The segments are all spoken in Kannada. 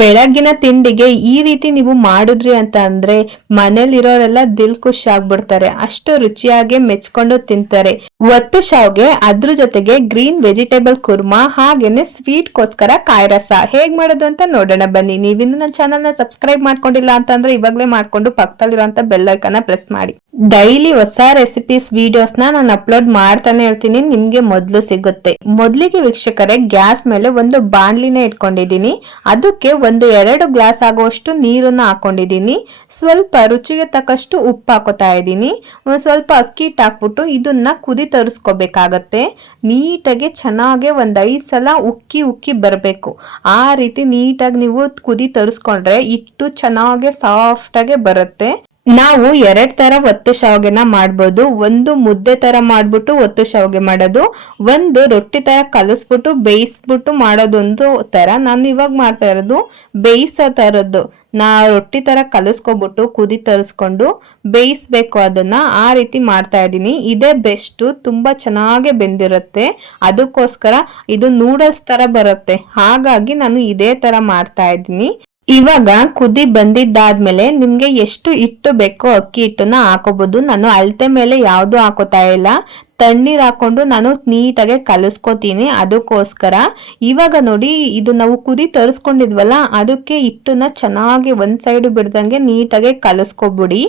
ಬೆಳಗಿನ ತಿಂಡಿಗೆ ಈ ರೀತಿ ನೀವು ಮಾಡಿದ್ರಿ ಅಂತ ಅಂದ್ರೆ ಮನೇಲಿರೋರೆಲ್ಲ ದಿಲ್ ಖುಷಿ ಆಗ್ಬಿಡ್ತಾರೆ. ಅಷ್ಟು ರುಚಿಯಾಗಿ ಮೆಚ್ಕೊಂಡು ತಿಂತಾರೆ. ಒತ್ತು ಶಾವ್ಗೆ, ಅದ್ರ ಜೊತೆಗೆ ಗ್ರೀನ್ ವೆಜಿಟೇಬಲ್ ಕುರ್ಮಾ, ಹಾಗೇನೆ ಕಾಯಿ ರಸ. ಹೇಗ್ ಮಾಡೋದು ಅಂತ ನೋಡೋಣ ಬನ್ನಿ. ನೀವಿನ್ನು ನನ್ನ ಚಾನಲ್ನ ಸಬ್ಸ್ಕ್ರೈಬ್ ಮಾಡ್ಕೊಂಡಿಲ್ಲ ಅಂತಂದ್ರೆ ಇವಾಗ್ಲೇ ಮಾಡ್ಕೊಂಡು ಪಕ್ಕದಲ್ಲಿರುವಂತ ಬೆಲ್ ಐಕನ್ನ ಪ್ರೆಸ್ ಮಾಡಿ. ಡೈಲಿ ಹೊಸ ರೆಸಿಪೀಸ್ ವಿಡಿಯೋಸ್ನ ನಾನು ಅಪ್ಲೋಡ್ ಮಾಡ್ತಾನೆ ಇರ್ತೀನಿ. ನಿಮ್ಗೆ ಮೊದ್ಲು ಸಿಗುತ್ತೆ. ಮೊದ್ಲಿಗೆ ವೀಕ್ಷಕರೇ, ಗ್ಯಾಸ್ ಮೇಲೆ ಒಂದು ಬಾಣ್ಲಿನ ಇಟ್ಕೊಂಡಿದೀನಿ ಅದಕ್ಕೆ ಒಂದು ಎರಡು ಗ್ಲಾಸ್ ಆಗುವಷ್ಟು ನೀರನ್ನ ಹಾಕೊಂಡಿದ್ದೀನಿ. ಸ್ವಲ್ಪ ರುಚಿಗೆ ತಕ್ಕಷ್ಟು ಉಪ್ಪು ಹಾಕೋತಾ ಇದ್ದೀನಿ. ಒಂದು ಸ್ವಲ್ಪ ಅಕ್ಕಿ ಹಿಟ್ಟು ಹಾಕ್ಬಿಟ್ಟು ಇದನ್ನ ಕುದಿ ತರಿಸ್ಕೋಬೇಕಾಗತ್ತೆ. ನೀಟಾಗಿ ಚೆನ್ನಾಗೆ ಒಂದು ಐದು ಸಲ ಉಕ್ಕಿ ಉಕ್ಕಿ ಬರಬೇಕು. ಆ ರೀತಿ ನೀಟಾಗಿ ನೀವು ಕುದಿ ತರಿಸ್ಕೊಂಡ್ರೆ ಹಿಟ್ಟು ಚೆನ್ನಾಗೆ ಸಾಫ್ಟಾಗೆ ಬರುತ್ತೆ. ನಾವು ಎರಡ್ ತರ ಒತ್ತು ಶಾವಿಗೆನ ಮಾಡ್ಬೋದು. ಒಂದು ಮುದ್ದೆ ತರ ಮಾಡ್ಬಿಟ್ಟು ಒತ್ತು ಶಾವಿಗೆ ಮಾಡೋದು. ಒಂದು ರೊಟ್ಟಿ ತರ ಕಲಸ್ಬಿಟ್ಟು, ಬೇಯಿಸ್ಬಿಟ್ಟು ಮಾಡೋದೊಂದು ತರ. ನಾನು ಇವಾಗ ಮಾಡ್ತಾ ಇರೋದು ಬೇಯಿಸೋ ತರದ್ದು. ನಾ ರೊಟ್ಟಿ ತರ ಕಲಸ್ಕೊಬಿಟ್ಟು, ಕುದಿ ತರಿಸ್ಕೊಂಡು ಬೇಯಿಸ್ಬೇಕು ಅದನ್ನ. ಆ ರೀತಿ ಮಾಡ್ತಾ ಇದ್ದೀನಿ. ಇದೇ ಬೆಸ್ಟ್ ತುಂಬಾ ಚೆನ್ನಾಗಿ ಬೆಂದಿರುತ್ತೆ. ಅದಕ್ಕೋಸ್ಕರ ಇದು ನೂಡಲ್ಸ್ ತರ ಬರುತ್ತೆ. ಹಾಗಾಗಿ ನಾನು ಇದೇ ತರ ಮಾಡ್ತಾ ಇದ್ದೀನಿ. ಇವಾಗ ಕುದಿ ಬಂದಿದ್ದಾದ್ಮೇಲೆ ನಿಮ್ಗೆ ಎಷ್ಟು ಹಿಟ್ಟು ಬೇಕೋ ಅಕ್ಕಿ ಹಿಟ್ಟನ್ನ ಹಾಕೋಬಹುದು ನಾನು ಅಳತೆ ಮೇಲೆ ಯಾವುದು ಹಾಕೋತಾ ಇಲ್ಲ. ತಣ್ಣೀರ್ ಹಾಕೊಂಡು ನಾನು ನೀಟಾಗಿ ಕಲಿಸ್ಕೊತೀನಿ. ಅದಕ್ಕೋಸ್ಕರ ಇವಾಗ ನೋಡಿ, ಇದು ನಾವು ಕುದಿ ತರಿಸ್ಕೊಂಡಿದ್ವಲ್ಲ, ಅದಕ್ಕೆ ಹಿಟ್ಟನ್ನ ಚೆನ್ನಾಗಿ ಒಂದು ಸೈಡ್ ಬಿಡ್ದಂಗೆ ನೀಟಾಗಿ ಕಲಿಸ್ಕೊಬಿಡಿ.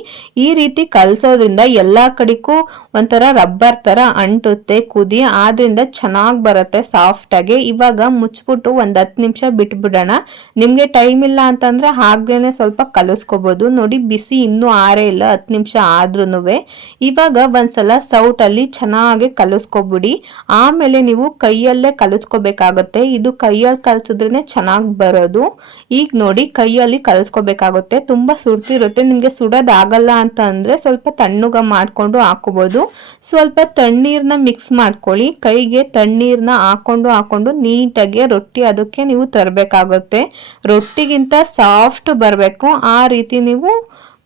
ಈ ರೀತಿ ಕಲಸೋದ್ರಿಂದ ಎಲ್ಲಾ ಕಡೆಗೂ ಒಂಥರ ರಬ್ಬರ್ ತರ ಅಂಟುತ್ತೆ ಕುದಿ. ಆದ್ರಿಂದ ಚೆನ್ನಾಗಿ ಬರುತ್ತೆ ಸಾಫ್ಟ್ ಆಗಿ ಇವಾಗ ಮುಚ್ಬಿಟ್ಟು ಒಂದು ಹತ್ತು ನಿಮಿಷ ಬಿಟ್ಬಿಡೋಣ. ನಿಮಗೆ ಟೈಮ್ ಇಲ್ಲ ಅಂತಂದ್ರೆ ಹಾಗೇನೆ ಸ್ವಲ್ಪ ಕಲಿಸ್ಕೊಬೋದು. ನೋಡಿ, ಬಿಸಿ ಇನ್ನೂ ಆರೇ ಇಲ್ಲ, ಹತ್ತು ನಿಮಿಷ ಆದ್ರೂ ಇವಾಗ ಒಂದ್ಸಲ ಸೌಟಲ್ಲಿ ಚೆನ್ನಾಗಿ ಚೆನ್ನಾಗಿ ಕಲಿಸ್ಕೊಬಿಡಿ. ಆಮೇಲೆ ನೀವು ಕೈಯಲ್ಲೇ ಕಲಿಸ್ಕೋಬೇಕಾಗುತ್ತೆ. ಇದು ಕೈಯಲ್ಲಿ ಕಲ್ಸಿದ್ರೇನೆ ಚೆನ್ನಾಗಿ ಬರೋದು. ಈಗ ನೋಡಿ, ಕೈಯಲ್ಲಿ ಕಲಿಸ್ಕೋಬೇಕಾಗುತ್ತೆ. ತುಂಬಾ ಸುಡ್ತಿರುತ್ತೆ. ನಿಮಗೆ ಸುಡೋದಾಗಲ್ಲ ಅಂತ ಅಂದ್ರೆ ಸ್ವಲ್ಪ ತಣ್ಣಗ ಮಾಡ್ಕೊಂಡು ಹಾಕೋಬಹುದು ಸ್ವಲ್ಪ ತಣ್ಣೀರನ್ನ ಮಿಕ್ಸ್ ಮಾಡ್ಕೊಳ್ಳಿ. ಕೈಗೆ ತಣ್ಣೀರನ್ನ ಹಾಕೊಂಡು ಹಾಕೊಂಡು ನೀಟಾಗಿ ರೊಟ್ಟಿ ಅದಕ್ಕೆ ನೀವು ತರಬೇಕಾಗುತ್ತೆ. ರೊಟ್ಟಿಗಿಂತ ಸಾಫ್ಟ್ ಬರಬೇಕು. ಆ ರೀತಿ ನೀವು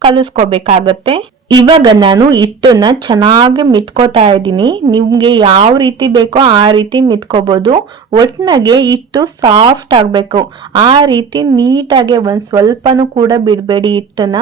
ಕಲಿಸ್ಕೋಬೇಕಾಗತ್ತೆ. ಇವಾಗ ನಾನು ಹಿಟ್ಟನ್ನ ಚೆನ್ನಾಗಿ ಮಿತ್ಕೋತಾ ಇದ್ದೀನಿ. ನಿಮಗೆ ಯಾವ ರೀತಿ ಬೇಕೋ ಆ ರೀತಿ ಮಿತ್ಕೋಬೋದು. ಒಟ್ಟಿನಾಗೆ ಹಿಟ್ಟು ಸಾಫ್ಟ್ ಆಗಬೇಕು. ಆ ರೀತಿ ನೀಟಾಗಿ ಒಂದು ಸ್ವಲ್ಪನೂ ಕೂಡ ಬಿಡಬೇಡಿ ಹಿಟ್ಟನ್ನ.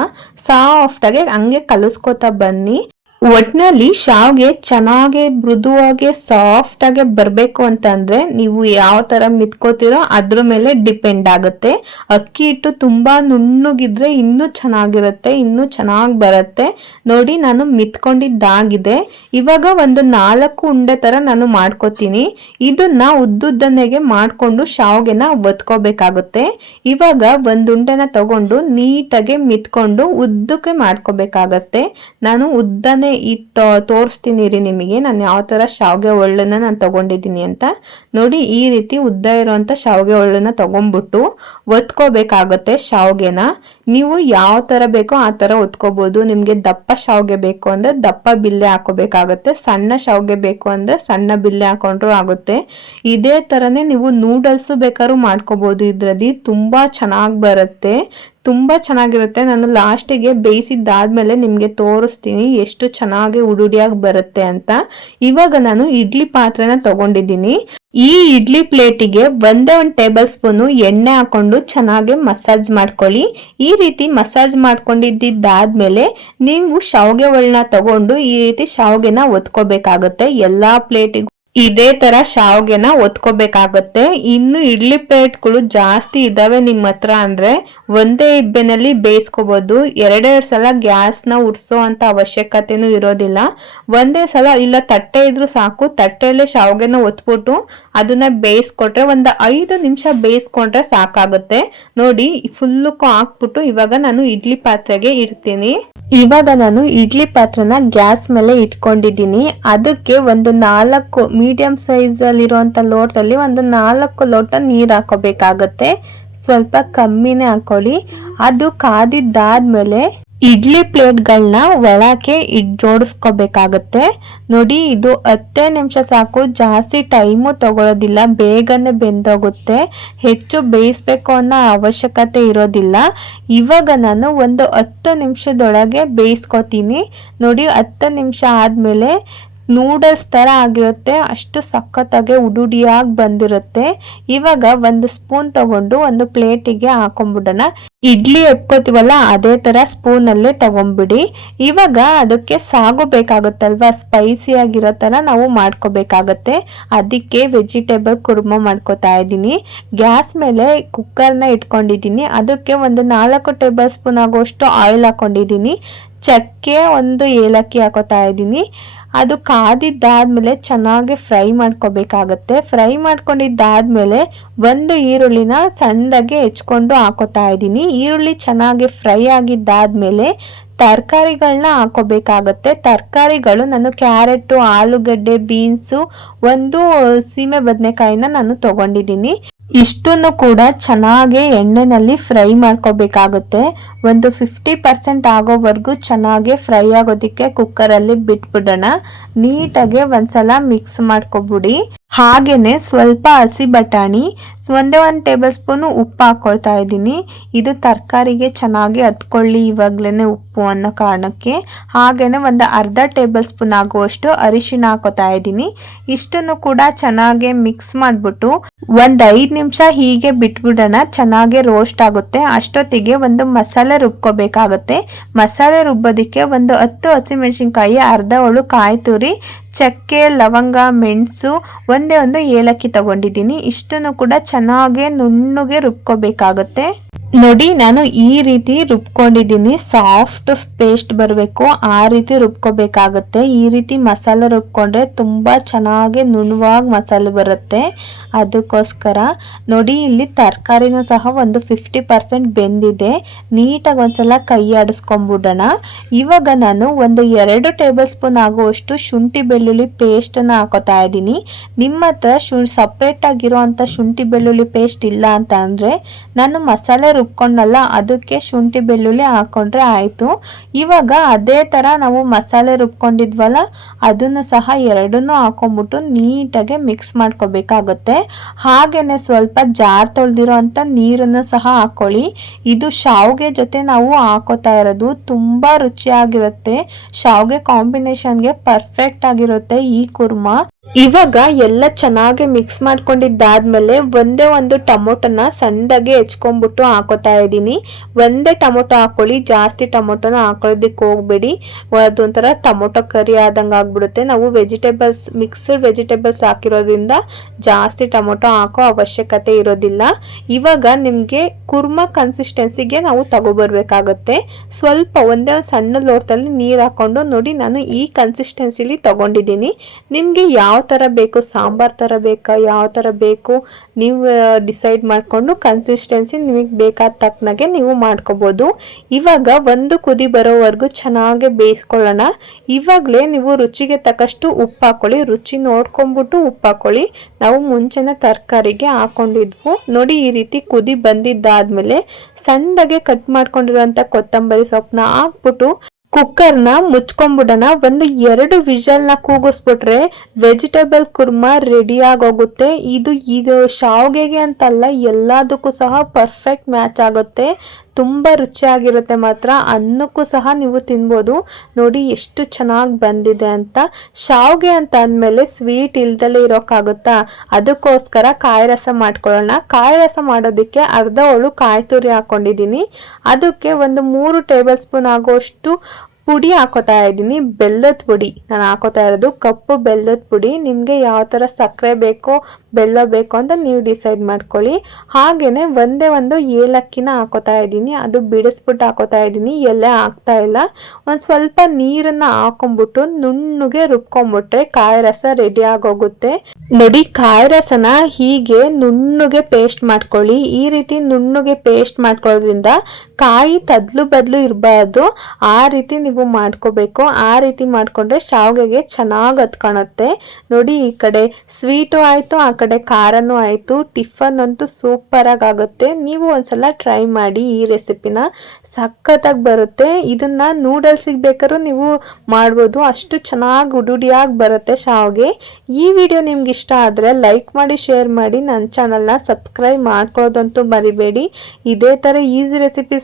ಸಾಫ್ಟ್ ಆಗಿ ಹಂಗೆ ಕಲಿಸ್ಕೋತಾ ಬನ್ನಿ. ಒಟ್ನಲ್ಲಿ ಶಾವ್ಗೆ ಚೆನ್ನಾಗಿ, ಮೃದುವಾಗೆ ಸಾಫ್ಟ್ ಆಗಿ ಬರಬೇಕು ಅಂತಂದ್ರೆ ನೀವು ಯಾವ ತರ ಮಿತ್ಕೋತಿರೋ ಅದ್ರ ಮೇಲೆ ಡಿಪೆಂಡ್ ಆಗುತ್ತೆ. ಅಕ್ಕಿ ಹಿಟ್ಟು ತುಂಬಾ ನುಣ್ಣುಗಿದ್ರೆ ಇನ್ನೂ ಚೆನ್ನಾಗಿರುತ್ತೆ, ಇನ್ನೂ ಚೆನ್ನಾಗಿ ಬರುತ್ತೆ. ನೋಡಿ, ನಾನು ಮಿತ್ಕೊಂಡಿದ್ದಾಗಿದೆ. ಇವಾಗ ಒಂದು ನಾಲ್ಕು ಉಂಡೆ ತರ ನಾನು ಮಾಡ್ಕೋತೀನಿ. ಇದನ್ನ ಉದ್ದುದ್ದನೆಗೆ ಮಾಡ್ಕೊಂಡು ಶಾವ್ಗೆನ ಒತ್ಕೋಬೇಕಾಗುತ್ತೆ. ಇವಾಗ ಒಂದು ಉಂಡೆನ ತಗೊಂಡು ನೀಟಾಗಿ ಮಿತ್ಕೊಂಡು ಉದ್ದಕ್ಕೆ ಮಾಡ್ಕೋಬೇಕಾಗತ್ತೆ. ನಾನು ಉದ್ದನೆ ಈ ತೋರಿಸ್ತೀನಿ ರೀ ನಿಮಗೆ. ನಾನು ಯಾವ ಥರ ಶಾವಿಗೆ ಒಳ್ಳನ್ನ ನಾನು ತಗೊಂಡಿದ್ದೀನಿ ಅಂತ. ನೋಡಿ, ಈ ರೀತಿ ಉದ್ದ ಇರುವಂಥ ಶಾವಿಗೆ ಒಳ್ಳನ್ನ ತಗೊಂಡ್ಬಿಟ್ಟು ಒತ್ಕೋಬೇಕಾಗತ್ತೆ ಶಾವಿಗೆನ. ನೀವು ಯಾವ ಥರ ಬೇಕೋ ಆ ಥರ ಒತ್ಕೋಬೋದು. ನಿಮಗೆ ದಪ್ಪ ಶಾವಿಗೆ ಬೇಕು ಅಂದರೆ ದಪ್ಪ ಬಿಲ್ಲೆ ಹಾಕೋಬೇಕಾಗತ್ತೆ. ಸಣ್ಣ ಶಾವಿಗೆ ಬೇಕು ಅಂದರೆ ಸಣ್ಣ ಬಿಲ್ಲೆ ಹಾಕೊಂಡ್ರೂ ಆಗುತ್ತೆ. ಇದೇ ಥರನೇ ನೀವು ನೂಡಲ್ಸು ಬೇಕಾದ್ರೂ ಮಾಡ್ಕೋಬೋದು. ಇದರಲ್ಲಿ ತುಂಬ ಚೆನ್ನಾಗಿ ಬರುತ್ತೆ. ತುಂಬ ಚೆನ್ನಾಗಿರುತ್ತೆ. ನಾನು ಲಾಸ್ಟಿಗೆ ಬೇಯಿಸಿದ್ದಾದಮೇಲೆ ನಿಮಗೆ ತೋರಿಸ್ತೀನಿ ಎಷ್ಟು ಚೆನ್ನಾಗಿ ಉಡುಡಿಯಾಗಿ ಬರುತ್ತೆ ಅಂತ. ಇವಾಗ ನಾನು ಇಡ್ಲಿ ಪಾತ್ರೆನ ತಗೊಂಡಿದ್ದೀನಿ. ಈ ಇಡ್ಲಿ ಪ್ಲೇಟಿಗೆ ಒಂದೇ ಒಂದು ಟೇಬಲ್ ಸ್ಪೂನು ಎಣ್ಣೆ ಹಾಕೊಂಡು ಚೆನ್ನಾಗಿ ಮಸಾಜ್ ಮಾಡ್ಕೊಳ್ಳಿ. ಈ ರೀತಿ ಮಸಾಜ್ ಮಾಡ್ಕೊಂಡಿದ್ದಾದ್ಮೇಲೆ ನೀವು ಶಾವಿಗೆ ತಗೊಂಡು ಈ ರೀತಿ ಶಾವ್ಗೆನ ಒತ್ಕೋಬೇಕಾಗುತ್ತೆ. ಎಲ್ಲ ಪ್ಲೇಟಿಗೂ ಇದೇ ತರ ಶಾವ್ಗೆನ ಒತ್ಕೋಬೇಕಾಗತ್ತೆ. ಇನ್ನು ಇಡ್ಲಿ ಪ್ಲೇಟ್ಗಳು ಜಾಸ್ತಿ ಇದಾವೆ ನಿಮ್ಮ ಹತ್ರ ಅಂದ್ರೆ ಒಂದೇ ಇಬ್ಬೆನಲ್ಲಿ ಬೇಯಿಸ್ಕೋಬಹುದು ಎರಡೆರಡು ಸಲ ಗ್ಯಾಸ್ನ ಉಡ್ಸೋ ಅಂತ ಅವಶ್ಯಕತೆನೂ ಇರೋದಿಲ್ಲ. ಒಂದೇ ಸಲ ಇಲ್ಲ ತಟ್ಟೆ ಇದ್ರು ಸಾಕು. ತಟ್ಟೆಯಲ್ಲೇ ಶಾವ್ಗೆನ ಒತ್ಬಿಟ್ಟು ಅದನ್ನ ಬೇಯಿಸ್ಕೊಟ್ರೆ ಒಂದು ಐದು ನಿಮಿಷ ಬೇಯಿಸ್ಕೊಂಡ್ರೆ ಸಾಕಾಗುತ್ತೆ. ನೋಡಿ, ಫುಲ್ಲಕ್ಕೂ ಹಾಕ್ಬಿಟ್ಟು ಇವಾಗ ನಾನು ಇಡ್ಲಿ ಪಾತ್ರೆಗೆ ಇಡ್ತೀನಿ. ಇವಾಗ ನಾನು ಇಡ್ಲಿ ಪಾತ್ರನ ಗ್ಯಾಸ್ ಮೇಲೆ ಇಟ್ಕೊಂಡಿದ್ದೀನಿ. ಅದಕ್ಕೆ ಒಂದು ನಾಲ್ಕು ಸೈಜ್ ಸೈಜಲ್ಲಿರುವಂಥ ಲೋಟದಲ್ಲಿ ಒಂದು ನಾಲ್ಕು ಲೋಟ ನೀರು ಹಾಕೋಬೇಕಾಗತ್ತೆ. ಸ್ವಲ್ಪ ಕಮ್ಮಿನೇ ಹಾಕೊಳ್ಳಿ. ಅದು ಕಾದಿದ್ದಾದ್ಮೇಲೆ ಇಡ್ಲಿ ಪ್ಲೇಟ್ಗಳನ್ನ ಒಳಕ್ಕೆ ಇಡ್, ಜೋಡಿಸ್ಕೋಬೇಕಾಗತ್ತೆ. ನೋಡಿ, ಇದು ಹತ್ತೇ ನಿಮಿಷ ಸಾಕು. ಜಾಸ್ತಿ ಟೈಮು ತಗೊಳ್ಳೋದಿಲ್ಲ ಬೇಗನೆ ಬೆಂದೋಗುತ್ತೆ. ಹೆಚ್ಚು ಬೇಯಿಸ್ಬೇಕು ಅನ್ನೋ ಅವಶ್ಯಕತೆ ಇರೋದಿಲ್ಲ. ಇವಾಗ ನಾನು ಒಂದು ಹತ್ತು ನಿಮಿಷದೊಳಗೆ ಬೇಯಿಸ್ಕೊತೀನಿ. ನೋಡಿ, ಹತ್ತು ನಿಮಿಷ ಆದಮೇಲೆ ನೂಡಲ್ಸ್ ಥರ ಆಗಿರುತ್ತೆ, ಅಷ್ಟು ಸಖತ್ತಾಗಿ ಉಡುಡಿಯಾಗಿ ಬಂದಿರುತ್ತೆ. ಇವಾಗ ಒಂದು ಸ್ಪೂನ್ ತಗೊಂಡು ಒಂದು ಪ್ಲೇಟಿಗೆ ಹಾಕೊಂಡ್ಬಿಡೋಣ ಇಡ್ಲಿ ಎಪ್ಕೋತೀವಲ್ಲ ಅದೇ ಥರ ಸ್ಪೂನಲ್ಲೇ ತಗೊಂಬಿಡಿ. ಇವಾಗ ಅದಕ್ಕೆ ಸಾಗು ಬೇಕಾಗುತ್ತಲ್ವಾ, ಸ್ಪೈಸಿ ಆಗಿರೋ ತರ ನಾವು ಮಾಡ್ಕೋಬೇಕಾಗತ್ತೆ. ಅದಕ್ಕೆ ವೆಜಿಟೇಬಲ್ ಕುರ್ಮ ಮಾಡ್ಕೋತಾ ಇದ್ದೀನಿ. ಗ್ಯಾಸ್ ಮೇಲೆ ಕುಕ್ಕರ್ನ ಇಟ್ಕೊಂಡಿದ್ದೀನಿ. ಅದಕ್ಕೆ ಒಂದು ನಾಲ್ಕು ಟೇಬಲ್ ಸ್ಪೂನ್ ಆಗುವಷ್ಟು ಆಯಿಲ್ ಹಾಕೊಂಡಿದ್ದೀನಿ. ಚಕ್ಕೆ ಒಂದು ಏಲಕ್ಕಿ ಹಾಕೋತಾ ಇದ್ದೀನಿ. ಅದು ಕಾದಿದ್ದಾದ್ಮೇಲೆ ಚೆನ್ನಾಗಿ ಫ್ರೈ ಮಾಡ್ಕೋಬೇಕಾಗತ್ತೆ. ಫ್ರೈ ಮಾಡ್ಕೊಂಡಿದ್ದಾದ್ಮೇಲೆ ಒಂದು ಈರುಳ್ಳಿನ ಸಣ್ಣದಾಗಿ ಹೆಚ್ಕೊಂಡು ಹಾಕೋತಾ ಇದ್ದೀನಿ. ಈರುಳ್ಳಿ ಚೆನ್ನಾಗಿ ಫ್ರೈ ಆಗಿದ್ದಾದ್ಮೇಲೆ ತರಕಾರಿಗಳನ್ನ ಹಾಕೋಬೇಕಾಗತ್ತೆ. ತರಕಾರಿಗಳು ನಾನು ಕ್ಯಾರೆಟು, ಆಲೂಗಡ್ಡೆ, ಬೀನ್ಸು, ಒಂದು ಸೀಮೆ ಬದನೆಕಾಯಿನ ನಾನು ತಗೊಂಡಿದ್ದೀನಿ. ಇಷ್ಟನ್ನು ಕೂಡ ಚೆನ್ನಾಗಿ ಎಣ್ಣೆನಲ್ಲಿ ಫ್ರೈ ಮಾಡ್ಕೋಬೇಕಾಗುತ್ತೆ. ಒಂದು ಫಿಫ್ಟಿ ಪರ್ಸೆಂಟ್ ಆಗೋವರೆಗೂ ಚೆನ್ನಾಗಿ ಫ್ರೈ ಆಗೋದಕ್ಕೆ ಕುಕ್ಕರಲ್ಲಿ ಬಿಟ್ಬಿಡೋಣ. ನೀಟಾಗಿ ಒಂದ್ಸಲ ಮಿಕ್ಸ್ ಮಾಡ್ಕೊಬಿಡಿ. ಹಾಗೇನೆ ಸ್ವಲ್ಪ ಹಸಿ ಬಟಾಣಿ, ಒಂದೇ ಒಂದು ಟೇಬಲ್ ಸ್ಪೂನು ಉಪ್ಪು ಹಾಕ್ಕೊಳ್ತಾ ಇದ್ದೀನಿ. ಇದು ತರಕಾರಿಗೆ ಚೆನ್ನಾಗಿ ಹತ್ಕೊಳ್ಳಿ ಇವಾಗ್ಲೇ ಉಪ್ಪು ಅನ್ನೋ ಕಾರಣಕ್ಕೆ. ಹಾಗೇನೆ ಒಂದು ಅರ್ಧ ಟೇಬಲ್ ಸ್ಪೂನ್ ಆಗುವಷ್ಟು ಅರಿಶಿನ ಹಾಕೋತಾ ಇದ್ದೀನಿ. ಇಷ್ಟನ್ನು ಕೂಡ ಚೆನ್ನಾಗಿ ಮಿಕ್ಸ್ ಮಾಡಿಬಿಟ್ಟು ಒಂದು ಐದು ನಿಮಿಷ ಹೀಗೆ ಬಿಟ್ಬಿಡೋಣ, ಚೆನ್ನಾಗಿ ರೋಸ್ಟ್ ಆಗುತ್ತೆ. ಅಷ್ಟೊತ್ತಿಗೆ ಒಂದು ಮಸಾಲೆ ರುಬ್ಕೋಬೇಕಾಗುತ್ತೆ. ಮಸಾಲೆ ರುಬ್ಬೋದಕ್ಕೆ ಒಂದು ಹತ್ತು ಹಸಿಮೆಣಸಿನ್ಕಾಯಿ, ಅರ್ಧ ಒಳು ಕಾಯಿ ತುರಿ ಚಕ್ಕೆ, ಲವಂಗ, ಮೆಣಸು, ಒಂದೇ ಒಂದು ಏಲಕ್ಕಿ ತಗೊಂಡಿದ್ದೀನಿ. ಇಷ್ಟನ್ನು ಕೂಡ ಚೆನ್ನಾಗೆ ನುಣ್ಣಗೆ ರುಬ್ಕೋಬೇಕಾಗುತ್ತೆ. ನೋಡಿ, ನಾನು ಈ ರೀತಿ ರುಬ್ಕೊಂಡಿದ್ದೀನಿ. ಸಾಫ್ಟ್ ಪೇಸ್ಟ್ ಬರಬೇಕು. ಆ ರೀತಿ ರುಬ್ಕೋಬೇಕಾಗುತ್ತೆ. ಈ ರೀತಿ ಮಸಾಲೆ ರುಬ್ಕೊಂಡ್ರೆ ತುಂಬ ಚೆನ್ನಾಗಿ ನುಣುವಾಗಿ ಮಸಾಲೆ ಬರುತ್ತೆ. ಅದಕ್ಕೋಸ್ಕರ ನೋಡಿ, ಇಲ್ಲಿ ತರಕಾರಿನೂ ಸಹ ಒಂದು ಫಿಫ್ಟಿ ಪರ್ಸೆಂಟ್ ಬೆಂದಿದೆ. ನೀಟಾಗಿ ಒಂದ್ಸಲ ಕೈ ಆಡಿಸ್ಕೊಂಬಿಡೋಣ. ಇವಾಗ ನಾನು ಒಂದು ಎರಡು ಟೇಬಲ್ ಸ್ಪೂನ್ ಆಗುವಷ್ಟು ಶುಂಠಿ ಬೆಳ್ಳುಳ್ಳಿ ಪೇಸ್ಟನ್ನು ಹಾಕೋತಾ ಇದ್ದೀನಿ. ನಿಮ್ಮ ಹತ್ರ ಶು ಸಪ್ರೇಟಾಗಿರೋ ಅಂಥ ಶುಂಠಿ ಬೆಳ್ಳುಳ್ಳಿ ಪೇಸ್ಟ್ ಇಲ್ಲ ಅಂತ ಅಂದರೆ, ನಾನು ಮಸಾಲೆ ರುಬ್ಕೊಂಡಲ್ಲ, ಅದಕ್ಕೆ ಶುಂಠಿ ಬೆಳ್ಳುಳ್ಳಿ ಹಾಕೊಂಡ್ರೆ ಆಯಿತು. ಇವಾಗ ಅದೇ ಥರ ನಾವು ಮಸಾಲೆ ರುಬ್ಕೊಂಡಿದ್ವಲ್ಲ, ಅದನ್ನು ಸಹ ಎರಡನ್ನೂ ಹಾಕೊಂಡ್ಬಿಟ್ಟು ನೀಟಾಗಿ ಮಿಕ್ಸ್ ಮಾಡ್ಕೋಬೇಕಾಗುತ್ತೆ. ಹಾಗೆಯೇ ಸ್ವಲ್ಪ ಜಾರ್ ತೊಳೆದಿರೋ ಅಂಥ ನೀರನ್ನು ಸಹ ಹಾಕೊಳ್ಳಿ. ಇದು ಶಾವ್ಗೆ ಜೊತೆ ನಾವು ಹಾಕೋತಾ ಇರೋದು ತುಂಬ ರುಚಿಯಾಗಿರುತ್ತೆ. ಶಾವ್ಗೆ ಕಾಂಬಿನೇಷನ್ಗೆ ಪರ್ಫೆಕ್ಟ್ ಆಗಿರುತ್ತೆ ಈ ಕುರ್ಮಾ. ಇವಾಗ ಎಲ್ಲ ಚೆನ್ನಾಗಿ ಮಿಕ್ಸ್ ಮಾಡ್ಕೊಂಡಿದ್ದಾದ್ಮೇಲೆ ಒಂದೇ ಒಂದು ಟೊಮೊಟೊನ ಸಣ್ಣದಾಗಿ ಹೆಚ್ಕೊಂಡ್ಬಿಟ್ಟು ಹಾಕೋತಾ ಇದ್ದೀನಿ. ಒಂದೇ ಟೊಮೊಟೊ ಹಾಕೊಳ್ಳಿ, ಜಾಸ್ತಿ ಟೊಮೊಟೊನ ಹಾಕೊಳ್ಳೋದಕ್ಕೆ ಹೋಗ್ಬೇಡಿ. ಅದೊಂಥರ ಟೊಮೊಟೊ ಕರಿ ಆದಂಗೆ ಆಗ್ಬಿಡುತ್ತೆ. ನಾವು ವೆಜಿಟೇಬಲ್ಸ್ ಮಿಕ್ಸ್ಡ್ ವೆಜಿಟೇಬಲ್ಸ್ ಹಾಕಿರೋದ್ರಿಂದ ಜಾಸ್ತಿ ಟೊಮೊಟೊ ಹಾಕೋ ಅವಶ್ಯಕತೆ ಇರೋದಿಲ್ಲ. ಇವಾಗ ನಿಮಗೆ ಕುರ್ಮ ಕನ್ಸಿಸ್ಟೆನ್ಸಿಗೆ ನಾವು ತಗೊಬರ್ಬೇಕಾಗತ್ತೆ. ಸ್ವಲ್ಪ ಒಂದೇ ಸಣ್ಣ ಲೋಟದಲ್ಲಿ ನೀರು ಹಾಕೊಂಡು ನೋಡಿ, ನಾನು ಈ ಕನ್ಸಿಸ್ಟೆನ್ಸಿಲಿ ತಗೊಂಡಿದ್ದೀನಿ. ನಿಮಗೆ ಯಾವ ಯಾವ ಥರ ಬೇಕು, ಸಾಂಬಾರು ಥರ ಬೇಕಾ, ಯಾವ ಥರ ಬೇಕು, ನೀವು ಡಿಸೈಡ್ ಮಾಡಿಕೊಂಡು ಕನ್ಸಿಸ್ಟೆನ್ಸಿ ನಿಮಗೆ ಬೇಕಾದ ತಕ್ಕನಾಗೆ ನೀವು ಮಾಡ್ಕೋಬೋದು. ಇವಾಗ ಒಂದು ಕುದಿ ಬರೋವರೆಗೂ ಚೆನ್ನಾಗಿ ಬೇಯಿಸ್ಕೊಳ್ಳೋಣ. ಇವಾಗಲೇ ನೀವು ರುಚಿಗೆ ತಕ್ಕಷ್ಟು ಉಪ್ಪು ಹಾಕೊಳ್ಳಿ. ರುಚಿ ನೋಡ್ಕೊಂಬಿಟ್ಟು ಉಪ್ಪು ಹಾಕೊಳ್ಳಿ. ನಾವು ಮುಂಚೆನೇ ತರಕಾರಿಗೆ ಹಾಕ್ಕೊಂಡಿದ್ವು ನೋಡಿ ಈ ರೀತಿ ಕುದಿ ಬಂದಿದ್ದಾದಮೇಲೆ ಸಣ್ಣದಾಗೆ ಕಟ್ ಮಾಡ್ಕೊಂಡಿರುವಂಥ ಕೊತ್ತಂಬರಿ ಸೊಪ್ಪನ್ನ ಹಾಕ್ಬಿಟ್ಟು ಕುಕ್ಕರ್ನ ಮುಚ್ಕೊಂಡ್ಬಿಡೋಣ ಒಂದು ಎರಡು ವಿಷಲ್ನ ಕೂಗಿಸ್ಬಿಟ್ರೆ ವೆಜಿಟೇಬಲ್ ಕುರ್ಮಾ ರೆಡಿ ಆಗೋಗುತ್ತೆ. ಇದು ಇದು ಶಾವಿಗೆಗೆ ಅಂತಲ್ಲ, ಎಲ್ಲದಕ್ಕೂ ಸಹ ಪರ್ಫೆಕ್ಟ್ ಮ್ಯಾಚ್ ಆಗುತ್ತೆ. ತುಂಬ ರುಚಿಯಾಗಿರುತ್ತೆ ಮಾತ್ರ. ಅನ್ನಕ್ಕೂ ಸಹ ನೀವು ತಿನ್ಬೋದು. ನೋಡಿ ಎಷ್ಟು ಚೆನ್ನಾಗಿ ಬಂದಿದೆ ಅಂತ. ಶಾವ್ಗೆ ಅಂತ ಅಂದಮೇಲೆ ಸ್ವೀಟ್ ಇಲ್ದಲೇ ಇರೋಕ್ಕಾಗುತ್ತಾ? ಅದಕ್ಕೋಸ್ಕರ ಕಾಯಿ ರಸ ಮಾಡ್ಕೊಳ್ಳೋಣ. ಕಾಯಿ ರಸ ಮಾಡೋದಕ್ಕೆ ಅರ್ಧ ಹೋಳು ಕಾಯಿ ತುರಿ ಹಾಕ್ಕೊಂಡಿದ್ದೀನಿ ಅದಕ್ಕೆ ಒಂದು ಮೂರು ಟೇಬಲ್ ಸ್ಪೂನ್ ಆಗುವಷ್ಟು ಪುಡಿ ಹಾಕೋತಾ ಇದ್ದೀನಿ. ಬೆಲ್ಲದ ಪುಡಿ. ನಾನು ಹಾಕೋತಾ ಇರೋದು ಕಪ್ಪು ಬೆಲ್ಲದ ಪುಡಿ. ನಿಮಗೆ ಯಾವ ಥರ ಸಕ್ಕರೆ ಬೇಕೋ, ಬೆಲ್ಲ ಬೇಕೋ ಅಂತ ನೀವು ಡಿಸೈಡ್ ಮಾಡ್ಕೊಳ್ಳಿ. ಹಾಗೆಯೇ ಒಂದೇ ಒಂದು ಏಲಕ್ಕಿನ ಹಾಕೋತಾ ಇದ್ದೀನಿ. ಅದು ಬಿಡಿಸ್ಬಿಟ್ಟು ಹಾಕೋತಾ ಇದ್ದೀನಿ. ಎಲ್ಲೇ ಹಾಕ್ತಾ ಇಲ್ಲ. ಒಂದು ಸ್ವಲ್ಪ ನೀರನ್ನು ಹಾಕೊಂಬಿಟ್ಟು ನುಣ್ಣಗೆ ರುಬ್ಕೊಂಬಿಟ್ರೆ ಕಾಯಿ ರಸ ರೆಡಿ ಆಗೋಗುತ್ತೆ. ನೋಡಿ, ಕಾಯಿ ರಸನ ಹೀಗೆ ನುಣ್ಣಗೆ ಪೇಸ್ಟ್ ಮಾಡ್ಕೊಳ್ಳಿ. ಈ ರೀತಿ ನುಣ್ಣಗೆ ಪೇಸ್ಟ್ ಮಾಡ್ಕೊಳ್ಳೋದ್ರಿಂದ ಕಾಯಿ ತದ್ಲು ಬದಲು ಇರಬಾರ್ದು. ಆ ರೀತಿ ನೀವು ಮಾಡ್ಕೋಬೇಕು. ಆ ರೀತಿ ಮಾಡಿಕೊಂಡ್ರೆ ಶಾವಿಗೆಗೆ ಚೆನ್ನಾಗಿ ಹತ್ಕೊಳುತ್ತೆ ನೋಡಿ ಈ ಕಡೆ ಸ್ವೀಟು ಆಯಿತು, ಆ ಕಡೆ ಖಾರನೂ ಆಯಿತು. ಟಿಫನ್ ಅಂತೂ ಸೂಪರಾಗಿ ಆಗುತ್ತೆ ನೀವು ಒಂದ್ಸಲ ಟ್ರೈ ಮಾಡಿ ಈ ರೆಸಿಪಿನ ಸಖತ್ತಾಗಿ ಬರುತ್ತೆ. ಇದನ್ನು ನೂಡಲ್ಸಿಗೆ ಬೇಕಾದ್ರೂ ನೀವು ಮಾಡ್ಬೋದು. ಅಷ್ಟು ಚೆನ್ನಾಗಿ ಉಡುಡಿಯಾಗಿ ಬರುತ್ತೆ ಶಾವಿಗೆ. ಈ ವಿಡಿಯೋ ನಿಮ್ಗೆ ಇಷ್ಟ ಆದರೆ ಲೈಕ್ ಮಾಡಿ ಶೇರ್ ಮಾಡಿ. ನನ್ನ ಚಾನಲ್ನ ಸಬ್ಸ್ಕ್ರೈಬ್ ಮಾಡ್ಕೊಳ್ಳೋದಂತೂ ಮರಿಬೇಡಿ. ಇದೇ ಥರ ಈಸಿ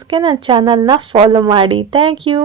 ರೆಸಿಪೀಸ್ಗೆ ನನ್ನ ಚಾನಲ್ನ ಫಾಲೋ ಮಾಡಿ. Thank you